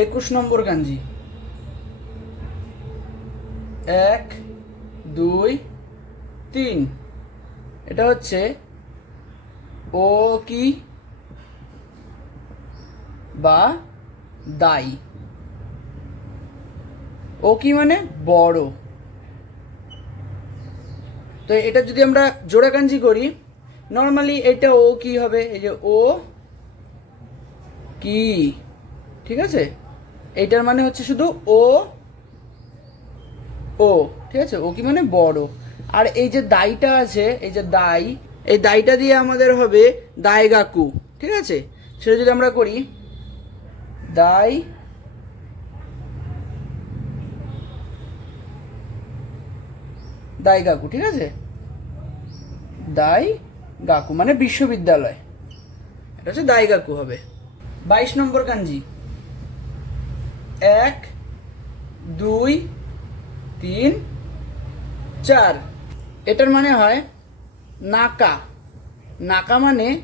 একুশ নম্বর গাঞ্জি এক, দুই, তিন। এটা হচ্ছে ও কি বা দাই। ও কি মানে বড়। তো এটা যদি আমরা জোড়া কাঞ্জি করি নর্মালি এটা ও কি হবে? এই যে ও কি, ঠিক আছে? এইটার মানে হচ্ছে শুধু ও ও, ঠিক আছে? ও কি মানে বড়। আর এই যে দাইটা আছে, এই যে দাই, এই দাইটা দিয়ে আমাদের হবে দায় গাকু ঠিক আছে? সেটা যদি আমরা করি, দাই দাই গাকু ঠিক আছে? দাই গাকু মানে বিশ্ববিদ্যালয়। এটা হচ্ছে দাই গাকু হবে। বাইশ নম্বর কাঞ্জি। এক, দুই, তিন, চার। এটার মানে হয় নাকা। নাকা মানে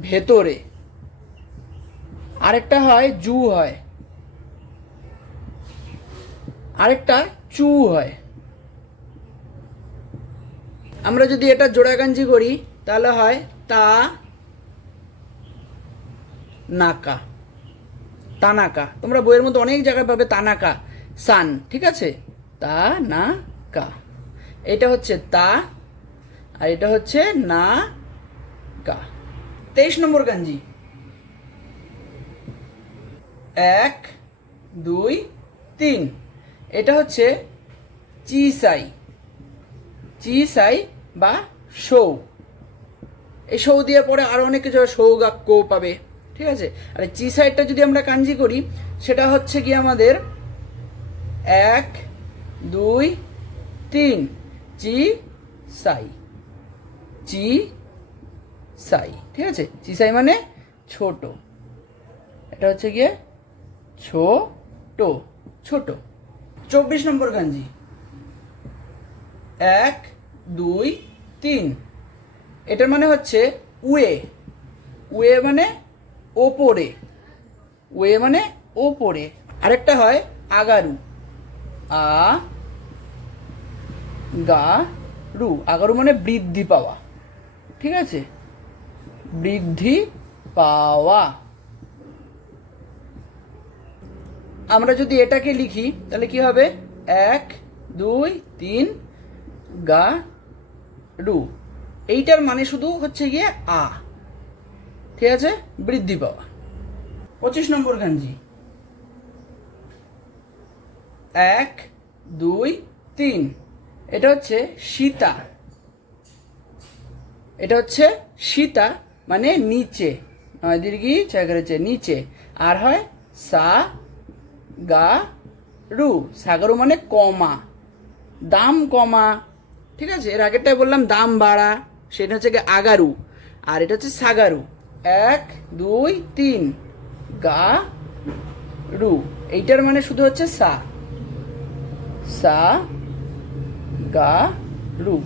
ভেতরে। আরেকটা হয় জু হয়। আরেকটা চু হয়। আমরা যদি এটা জোড়া জোড়াগাঞ্জি করি, তাহলে হয় তা নাকা। তানাকা। তোমরা বইয়ের মধ্যে অনেক জায়গায় পাবে তানাকা, সান, ঠিক আছে? তা না কা এটা হচ্ছে তা, আর এটা হচ্ছে না কা তেইশ নম্বর গাঞ্জি এক, দুই, তিন। এটা হচ্ছে চিসাই। চিসাই বা সৌ এই সৌ দিয়ে পরে আরও অনেক কিছু সৌগাক্য পাবে। ঠিক আছে? আর চি সাইডটা যদি আমরা কাঞ্জি করি, সেটা হচ্ছে কি আমাদের এক, দুই, তিন। চি সাই চি সাই ঠিক আছে? চি সাই মানে ছোট। এটা হচ্ছে গিয়ে ছোট। ছোট। চব্বিশ নম্বর গাঞ্জি এক, দুই, তিন। এটার মানে হচ্ছে উয়ে। উয়ে মানে ওপরে। ওয়ে মানে ওপরে। আরেকটা হয় আগারু। আ, গা, রু। আগারু মানে বৃদ্ধি পাওয়া। ঠিক আছে? বৃদ্ধি পাওয়া। আমরা যদি এটাকে লিখি, তাহলে কি হবে? এক, দুই, তিন, গা, রু। এইটার মানে শুধু হচ্ছে গিয়ে আ। ঠিক আছে? বৃদ্ধি পাওয়া। পঁচিশ নম্বর গাঞ্জি এক, দুই, তিন। এটা হচ্ছে সীতা। এটা হচ্ছে সীতা মানে নিচে। দীর্ঘি, ছয় করেছে নিচে। আর হয় সা, গা, রু। সাগরু মানে কমা। দাম কমা। ঠিক আছে? এর আগেরটাই বললাম দাম বাড়া। সেটা হচ্ছে আগারু। আর এটা হচ্ছে সাগারু। এক দুই তিন। গা রু। এইটার মানে শুধু হচ্ছে সা। সা গা রু।